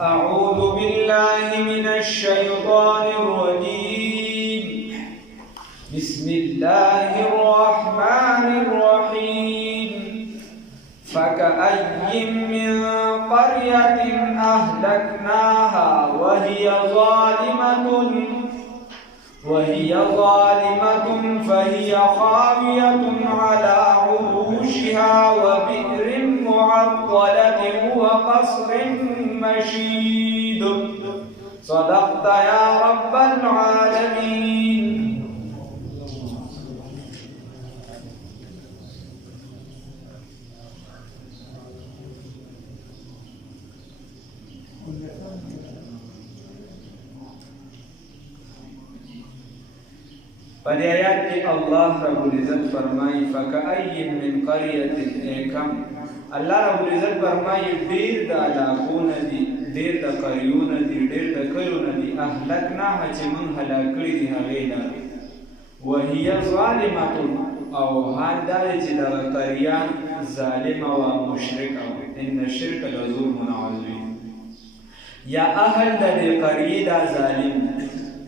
أعوذ بالله من الشيطان الرجيم. بسم الله الرحمن الرحيم. فكأي من قرية أهلكناها وهي ظالمة فهي خاوية على عروشها وبئر معطلة وقصر مشيد. صدقت يا رب العالمين. پر آیات کی اللہ رب العزت فرمائی فکأی من قریت ایکم. اللہ رب العزت فرمائی دیر دا علاقون دی، دیر دا قریون دی، دیر دا کلون دی اهلکناها چه من هلاکلی دی هغینا وهي ظالمة او حال داری چه دا قریان ظالم و مشرک ان الشرک لظلم عظیم. یا اهل دا دی قریه دا ظالم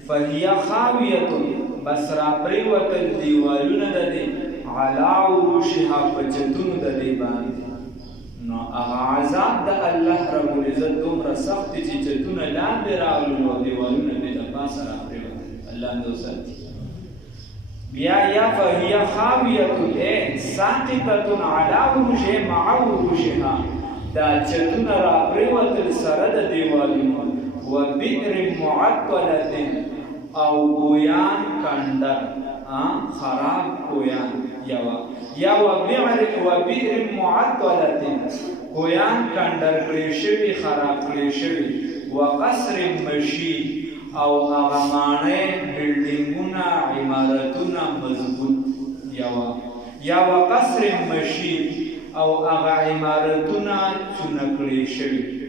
فهي خاویة بس را پریوتل دیوالونه د دې علا عروشها پچتون د دې باندې نو هغه عذاب د الله رب العزت دومره سخت چې چتونه لاندې راغلو نو دیوالونه دې د پاسه را پریوتل. الله دې وساتي. بیا یا فهي خاویة ساقطة علی عروشها مع عروشها دا چتونه را پریوتل سره د دیوالونو وبئر معطلة او گویان کندر خراب گویان یا و بئر معطلت گویان کندر کړی شوی خراب کړی شوی و قصر مشید او هغه ماڼۍ بلډینګونه عمارتونه مضبوط یا و قصر مشید او هغه عمارتونه چونه کړی شوی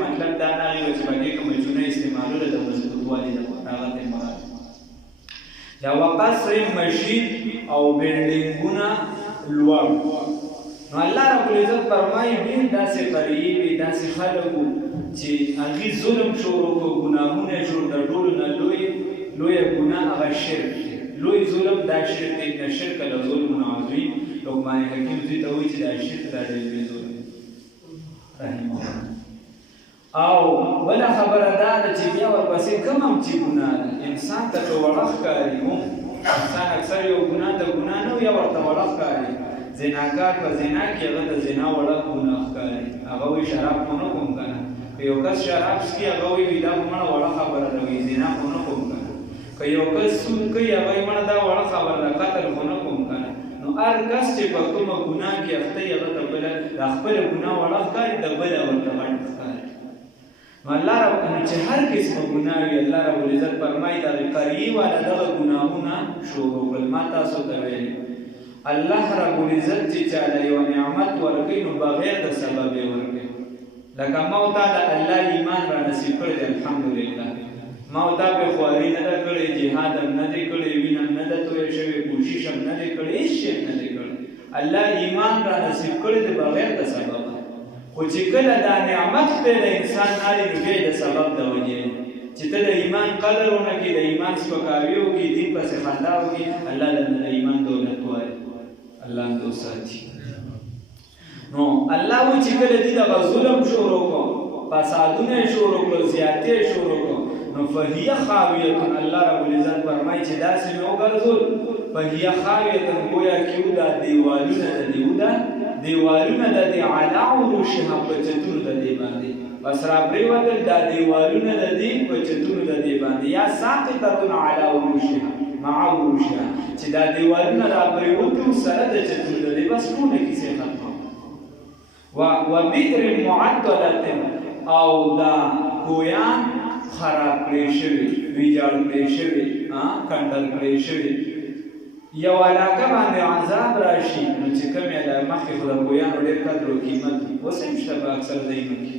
مطلب دا نه وي چې باندې کوم چونه استعمالول د مضبوطوالي د هغه مراد یا وقصر مشید او بلډینګونه لوړ. نو الله رب العزت فرمایي دې داسې قریبې داسې خلکو چې هغې ظلم شروع کړو ګناهونه جوړ د ټولو نه لویه ګناه هغه شرک لوی ظلم دا شرک دی. ان الشرک لظلم عظیم. لقمان حکیم دې ته وایي چې دا شرک دا ډېر لوی ظلم رحمه الله. او بله خبره دا ده چې بیا ورپسې کوم هم چې ګناه ده انسان ته که وړه ښکاري انسان اکثر یو ګناه د ګناه نه یا ورته وړه ښکاري. زناکار په زنا کې هغه د زنا وړه ګناه ښکاري. هغه وایي شراب خو نه کوم که نه. که یو کس شراب څکي هغه وایي دا خو مړه وړه خبره ده وایي زنا خو نه کوم که نه. که یو کس سود کوي هغه وایي مړه دا وړه خبره ده قتل خو نه کوم که نه. نو هر کس چې په کومه ګناه کې اخته وي هغه ته بله د خپله ګناه وړه ښکاري د بله ورته غټ ښکاري. الله رب چې هر قسمه ګناه وي الله رب العزت فرمایي دغه قریې والا دغه ګناهونه شروع کړل. ما تاسو ته ویلي الله رب العزت چې چاله یو نعمت ورکوي نو بغیر د سبب یې ورکوي. لکه ما او تا د الله ایمان را نصیب کړی دی الحمدلله. ما او تا پې خواري نه ده کړې جهاد هم نه دی کړی وینه هم نه ده تویه شوې کوشش هم نه دی کړی هېڅ شی هم نه دی کړی. الله ایمان را نصیب کړی دی بغیر د سبب. خو چې کله دا نعمت ته د انسان نالي نو بیا د سبب د وجې چې ته د ایمان قدر ونه کړي د ایمان سپکاوي وکړي دین پسې خندا وکړي الله د ایمان دولت وایي. الله دې وساتي. نو الله وایي چې کله دې دغه ظلم شروع کړو فسادونه یې شروع کړو زیاتې یې شروع کړو نو فهي خاویة. الله رب العزت فرمایي چې داسې مې وګرځول فهي خاویة گویا کې دا دیوالونه د دیوالونه د دې علا عروشها په چتونو د دې باندې بس را پرېوتل دا دیوالونه د دې په چتونو د دې باندې یا ساقطة علی عروشها مع عروشها چې دا دیوالونه را پرېوتل سره د چتونو د دې بس ټوله کیسې ختمه. وبئر معطلة او دا کویان خراب کړی شوي ویجاړ کړی شوي کنډل کړی شوي. یو علاقه باندې عذاب راشي نو چې کوم یې د مخکې خو د کویانو ډېر قدر و قیمت وي اوس هم شته په اکثر ځایونو کې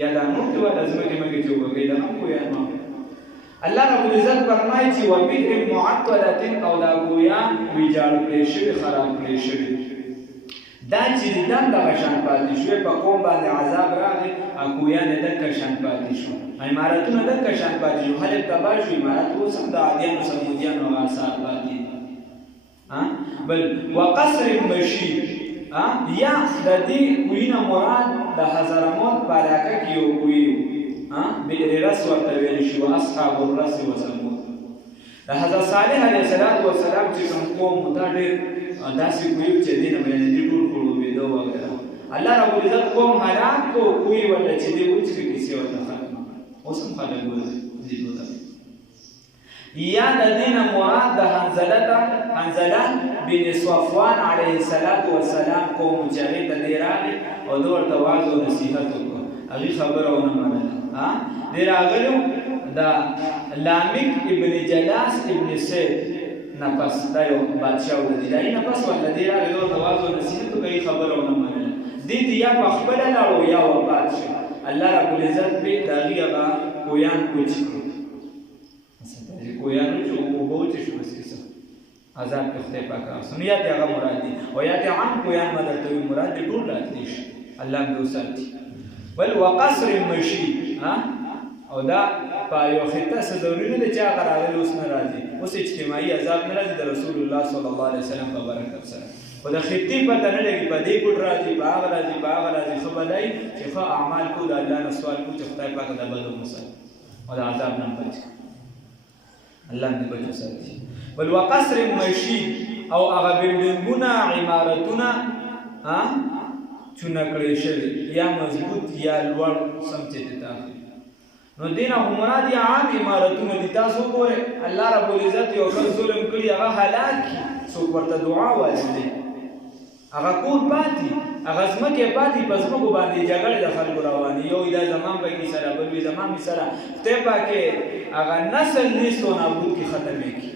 یا دا مخکې والا ځمکې مکې چې وبګوي دا هم کویان ما الله رب العزت فرمایي چې وبئر معطلة او دا کویان ویجاړ کړی شوي خراب کړی شوي دا چې دغه شان پاتې شوې په قوم باندې عذاب راغی اکویان دغه شان پاتې شو عمارتونه دغه شان پاتې شو خلک تباه شو عمارت اوس هم د عادیانو سمودیانو آثار پاتې بل وقصر مشید یا د دې کوینه مراد د حضرموت په علاقه کې یو کوی بئر رس ورته ویل شي اصحاب الرس وثمود د حضرت صالح علیه السلام چې کوم قوم دا ډېر داسې کوی چې دینه باندې دې ټول کړو ویدو وغیرہ الله رب العزت قوم هلاک کو کوی ولا چې دې وڅ کې کیسه ورته ختم اوس هم خلک ګوري دې دوته یا د دینه مراد د حنزله بن صفوان علیه السلام قوم چې د دې راغی او دوی ته واعظ او نصیحت وکړه هغه خبره ونه منله دې راغلو دا لامک ابن جلاس ابن سید نفس دا یو بادشاہ و دی دای نفس ولدی راغلو ته واعظ او نصیحت کوي خبره ونه منله دې ته یا په خپل لاړو یا وفات شو الله رب العزت به داغي هغه کویان کوچ کویانو چې وګورئ چې وسیسه عذاب په خدای پاک سنیات هغه مراد دي او یا ته عام کویان مدد کوي مراد دې ټول راځي الله دې وساتي بل وقصر مشید او دا په یو خطه سدورینه د چا غراغل اوس نه راځي اوس اجتماعي عذاب نه راځي د رسول الله صلی الله علیه وسلم په برکت سره او د خطې په دنه لګي په دې ګډ راځي باغ راځي خو بدای چې ښه اعمال کو د الله نه سوال کو چې خدای پاک د بدو مسل او د عذاب نه بچ الله دې بچو ساتي بل وقصر مشید او هغه بلډینګونه عمارتونه چونه کړی شوی یا مضبوط یا لوړ سمته دي تاسو نو دینه مراد یا عام عمارتونه دي تاسو ګوره الله رب العزت یو څل ظلم کړی هغه هلاک سو ورته دعا وایي هغه کور پاتې هغه ځمکه پاتې په ځمکو باندې جګړه د خلکو رواني یو دا زمان به کې سره بل وی زمان می سره ته پاکه هغه نسل نسو نابود کی ختمه کی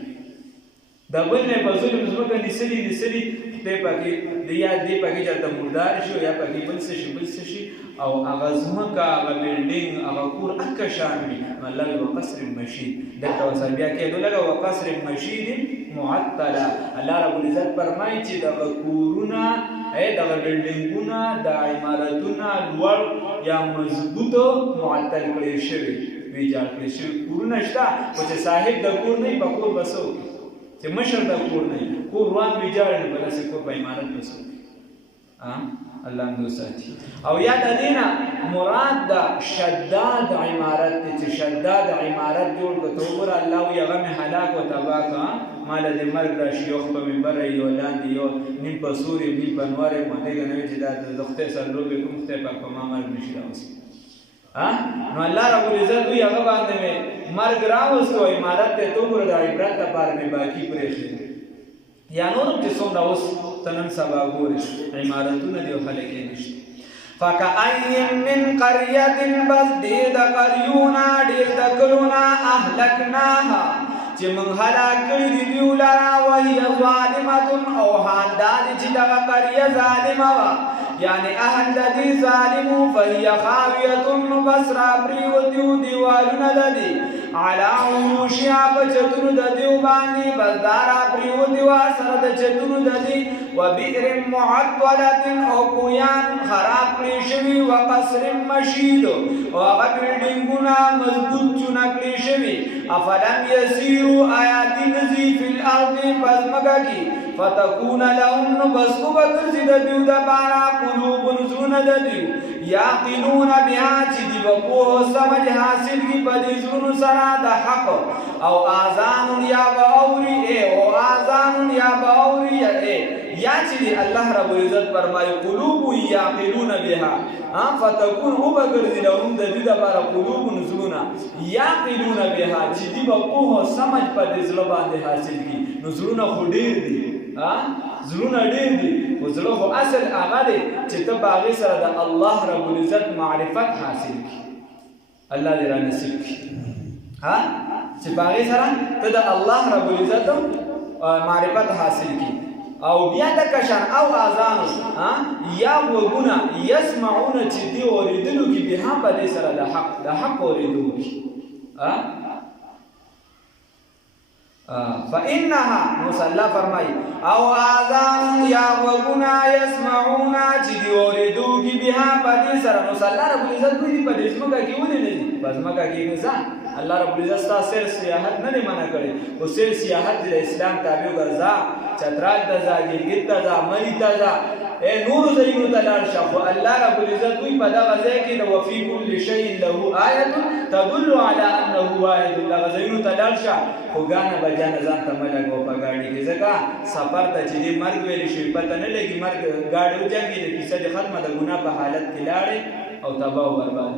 دا بل نه په ظلم ځمکه نسلی ته پاکه دی یا دی پاکه چرته مردار شو یا پاکه بل څه شي او هغه ځمکه هغه بلډینګ هغه کور اکه شان وي الله یو قصر مشید د توسل بیا کې دغه وقصر مشید معطله الله رب العزت فرمایي چې د کورونه دغه بلډینګونه د عمارتونه لوړ یا مضبوط معطل کړي شوی ویجاړ کړي شوی کورونه شته او چې صاحب د کور نه په کور بسو چې مشر د کور نه کور روان ویجاړ نه بل څه کور په عمارت بسو الله دې ساتي او یا د دینه مراد د شداد عمارت چې شداد عمارت جوړ کړه ور الله یې غم هلاک او تباہ کا مال دې مرګ را شيوخ په منبر یو لاندې یو نیم په سوري نیم په نواره باندې غنوي چې د دختر سره لوبي کوم ته په ما مرګ نشي راوځي نو الله رب العزت یې هغه باندې مرګ راوځو عمارت ته تو ور د عبرت لپاره مې باقی پرې شي یا نور چې څومره اوس تنن سبا ګوري عمارتونه دی خلک یې نشته فکأي من قرية بس دې د قريونا ډېر د کلونا اهلكناها چې موږ هلاک کړي دي ولرا وهي ظالمه او هانداد چې دغه قريه ظالمه وا یعنی اهل دې ظالمو فهي خاويه بصرا پریوتیو دیوالونه ددي على عروشها بچتونو د دیو باندې بلدارا پریوتی وا سره د چتونو د دی وبئر معطله او کویان خراب کړی شوی وقصر مشید او هغه بلډینګونه مضبوط چونه کړی شوی افلم يسيروا آیات نزی فی الارض فزمکه فتكون لهم بسو بکرزی د دیو د بارا قلوب نزون د دیو یاقلون بها چې دی په سمج حاصل کی په دې زونو سره د حق او اذان یا باوري او اذان یا باوري یا چې الله رب العزت فرمایي قلوب یاقلون بها فتكون هو بکرزی لهم د دې د بارا قلوب نزون یاقلون بها چې دی په سمج په دې زړه باندې حاصل کی نزونه خډیر دي زړونه ډېر دي او زړه خو اصل هغه دی چې ته په هغې سره د الله رب العزت معرفت حاصل کړي الله دې را نصیب کړي چې په هغې سره ته د الله رب العزت معرفت حاصل کړي او بیا د کشان او اذانو یا وګونه یسمعون چې دی اورېدلو کې بها په دې سره د حق اورېدلو کې فإنها مسلا فرمای او آذان یا وغنا يسمعون چې دی اوریدو کی بها پدې سره مسلا رب العزت دوی په دې سمګه کې ونی نه بس مګه کې ځان الله رب العزت تاسو سر سیاحت نه منع کړي او سر سیاحت د اسلام تابع ګرځا چترال ته ځا ګلګت ته ځا مری ته ځا اے نور زینو تلال شخو الله رب العزت دوی په دغه ځای کې د وفي كل شيء له آیه تدل على انه واحد دغه زینو تلال شخ خوګانه بجانه ځان ته ملګو په گاډي کې ځکه سفر ته چې مرګ ویل شي پته نه لګي مرګ گاډي وځي د کیسه د ختمه د ګناه په حالت کې لاړې او تباہ او برباد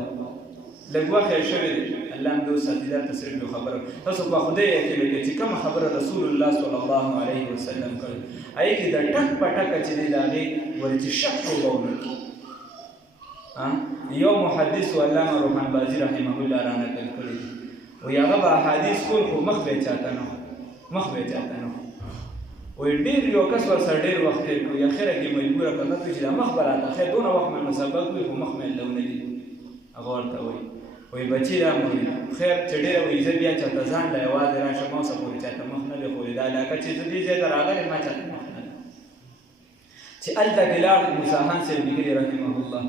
لګوه خیر شوی الله هم دو ساتیدار تصریف دو خبره تاسو په خدای کې چې کوم خبره رسول الله صلی الله علیه وسلم کړ آی کې د ټک پټک چې دی داغه ورته شک وګورل یو محدث علامه روحان بازی رحمه الله را نقل کړی او هغه به حدیث خو مخ به چاته نه و ډیر یو کس ورسره ډیر وخت کوي اخره کې مجبور کړه چې د مخ براته خیر دونه وخت مې مسبق وي خو مخ مې لونه دي هغه ورته وي بچی را مو خیر چې ډیر وي زه بیا چاته ځان لا یوازې راشم او سپوري چاته مخ نه دی خو دا علاقه چې دې زه راغلی ما چاته مخ نه چې الته ګلار مساحان سره بګری رحمه الله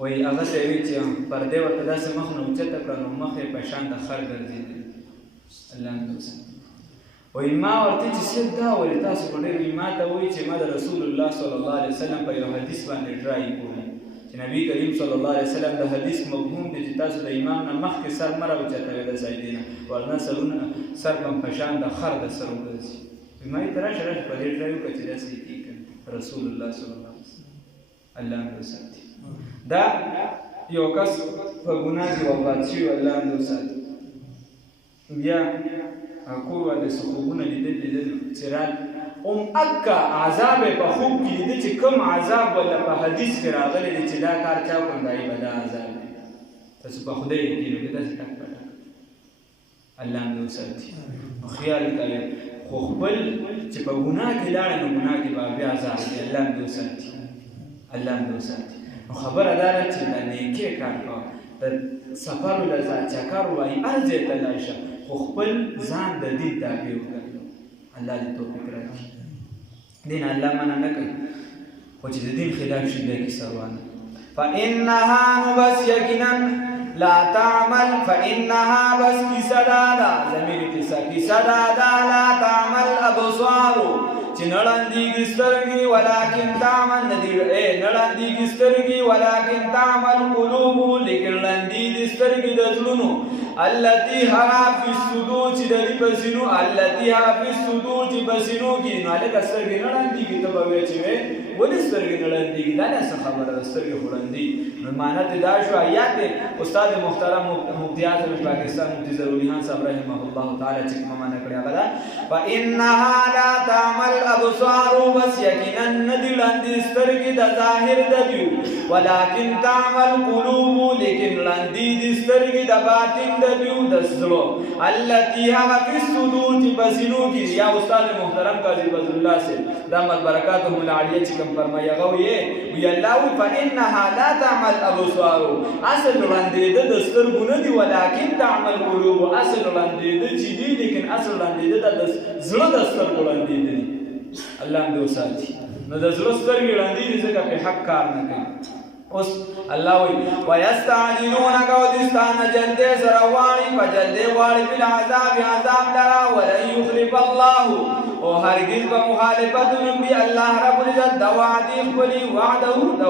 وي هغه ته وی چې پردې ورته داسې مخ نه اوچته کړو مخې په شان د خر ګرځي الله دوست وای ما ورته چې څه دا ولې تاسو په ډېر ما ته وایي چې ما د رسول الله صلی الله علیه وسلم په یو حدیث باندې ټرای کوم چې نبی کریم صلی الله علیه وسلم د حدیث مفهوم دی چې تاسو د امام نه مخکې سر مره اوچته وي د سایدینه ورنه سرونه سر په شان د خر د سر وګرځي ما یې تراشه په دې ټرای وکړ چې داسې کیږي رسول الله صلی الله علیه وسلم الله دې وساتي دا یو کس په ګناه کې وفات شي الله دې وساتي بیا کور ولې سخوبونه لیدل چرال اکا عذاب په خوب کې لیدل چې کوم عذاب ولا په حدیث کې راغلی دی چې دا کار چا کوندای بدا عذاب تاسو په خدای کې نو داسې تک پټه الله دې وساتي نو خیال کوي خو خپل چې په ګناه کې لاړ نو ګناه کې بیا عذاب دی الله دې وساتي نو خبره ده چې د نیکي کار کوه د سفر لزا چکر وای ارزه تلاشه خو خپل ځان د دې تابع وکړو الله دې توفیق راکړي دین الله منع نه کوي خو چې د دین خلاف شي به کې سروانه فانها نبس یقینا لا تعمل فانها بس کی صدادا ضمیر کی صدادا لا تعمل ابصار چې نړندېږي سترګې ولکن تعمل نړندېږي سترګې ولکن تعمل قلوب لیکن نړندېږي سترګې د زړونو التي هغه فی الصدور چې د دې په سینو التي هغه فی الصدور چې په سینو کې نو هلکه سترګې نړندېږي ته به وایې چې ولې سترګې نړندېږي دا نه څه خبره ده سترګې خو ړندې نو معنی ته دا شو آیات استاد محترم مفتی اعظم پاکستان مفتی ضروري خان صاحب رحمه الله تعالی چې کومه معنی کړې هغه ده فانها لا تعمل ابصار بس یقینا ندی لاندې سترګې د ظاهر د دیو ولکن تعمل قلوب لیکن لاندې د سترګې د باطن د دیو د زړه التي هغه فی الصدور چې بسینو کې یا استاد محترم قاضی فضل الله سے دامت برکاتهم العالیه چې کوم فرمایي هغه وی الله فانها لا تعمل ابصار اصل لاندې د سترګو نه دی ولکن تعمل قلوب اصل لاندې د چې دی لیکن اصل لاندې د زړه د سترګو لاندې دی الله دې وساتي نو د زړه سترګې لاندې دي ځکه په حق کار نه کوي اوس الله وی ويستعجلونك ودستان جلدې سره واړي په جلدې واړي بل عذاب لرا ولن يخلف الله او هرگز به مخالفت نبی الله رب العزت د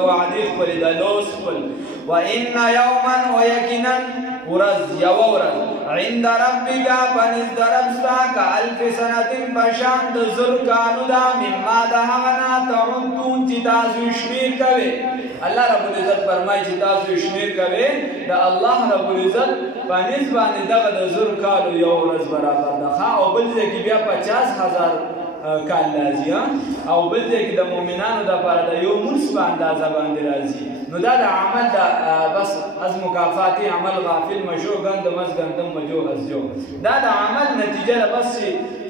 وعده خپلې د لوس خپل وان یوما ويقینا ورځ عند ربك فنز دربستا كالف سنة بشان د زر کالو دا مما دهغنا تعدون چې تاسو شمیر کوي الله رب العزت فرمایي چې تاسو شمیر کوي دا الله رب العزت فنز باندې دغه د زر کالو یو ورځ برابر ده او بل ځای کې بیا 50,000 کال راځي او بل ځای کې د مؤمنانو د لپاره د یو منص په اندازه باندې راځي نو دا د عمل بس از مکافاتی عمل غافل مشو غند مزګندم مجو ازجو دا د عمل نتیجه بس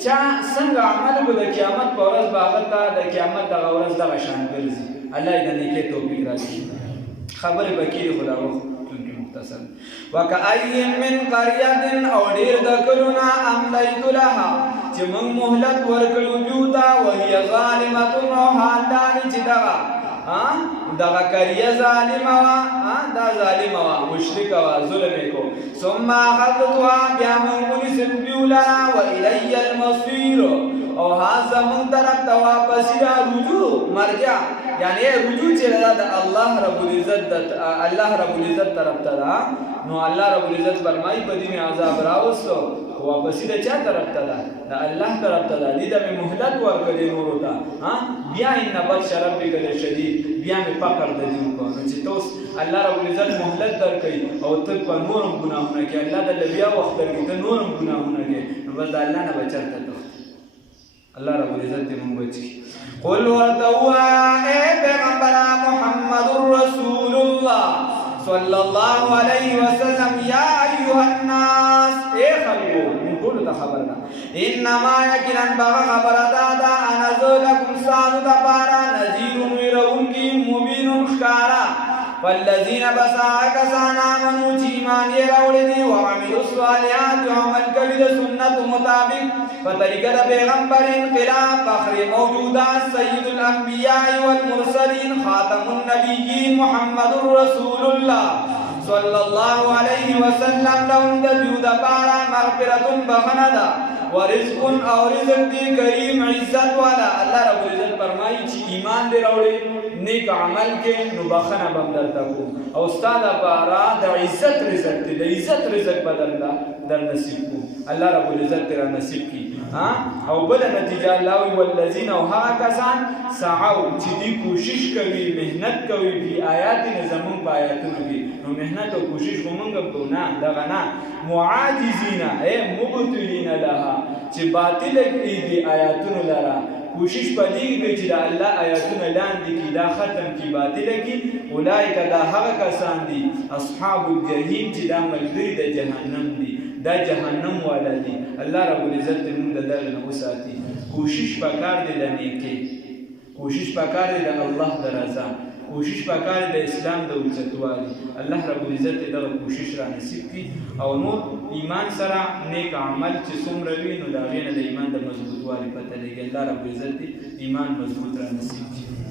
چا څنګه عمل به د قیامت په ورځ باغتا د قیامت د ورځ د شان ګرځي الله دې نیکه توفیق راکړي خبر بکیر خدا وخت وکأي من قرية او ډیر د کلونا املیت لها چې موږ مهلت ورکړو دوی وهي ظالمه او حال دا چې دغه کریه ظالمه وا دا ظالمه وا مشرکه وا ظلم کو ثم اخذتها بیا موږ ونیسم دوی لرا والی المصير او هاذا من طرف ته واپس یا رجوع مرجع یعنی رجوع چې دا الله رب العزت طرف ته دا نو الله رب العزت فرمایي په دې عذاب راوستو واپس د چا طرف ته دا الله طرف ته دا دې د مهلت ورکړي نور ته بیا ان بطش ربک لشدید بیا می پکړ د دې کو نو چې توس الله رب العزت مهلت درکړي او ته په نورم ګناهونه کې الله د بیا وخت درکړي ته نورم ګناهونه کې نو بس الله نه بچرته الله رب العزت دې مونږ بچي قل ورتوا اے پیغمبر محمد رسول الله صلی الله علیه وسلم یا ایها الناس اے خلقو من ټول ته خبر ده انما یقینا خبر ده انا ذلکم سال دبارا نذیر ويرونکی مبین خارا والذین بساک سان امنوا ایمان راوړي او عملوا الصالحات عمل کوي د سنت مطابق فطریقه د پیغمبر انقلاب فخر موجودات سید الانبیاء والمرسلین خاتم النبیین محمد رسول الله صلی الله علیه وسلم لهم دجود بارا مغفرة بخندا ورزق او رزق دی کریم عزت والا الله رب العزت فرمایي چې ایمان دی راوړي نیک عمل کې نو بخنه بم درته کو او استاد بارا د عزت رزق دی د عزت رزق بدل در نصیب کو الله رب العزت تیرا نصیب کی او بل نتیجه الله والذین او ها کسان سعوا چې دی کوشش کوي مهنت کوي په آیاتنا زمون په آیاتونو کې نو مهنت او کوشش کومنګ کو نه دغه نه معاجزین اے مبتلین لها چې باطل کې دی آیاتونو لرا کوشش پدې کوي چې الله آیاتونه لاندې کې دا ختم کی باطل کې اولایک دا هغه کسان دي اصحاب الجحیم چې دا ملګری د جهنم دي دا جهنم والا دي الله رب العزت موږ د دغه نه وساتي کوشش وکړ دې د نیکی کوشش وکړ دې د الله د رضا کوشش وکړ د اسلام د اوچتوالي الله رب العزت دغه کوشش را نصیب کړي او نور ایمان سره نیک عمل چې څومره وي نو دا غینه د ایمان د مضبوطوالي پته لګي الله رب العزت ایمان مضبوط را نصیب کړي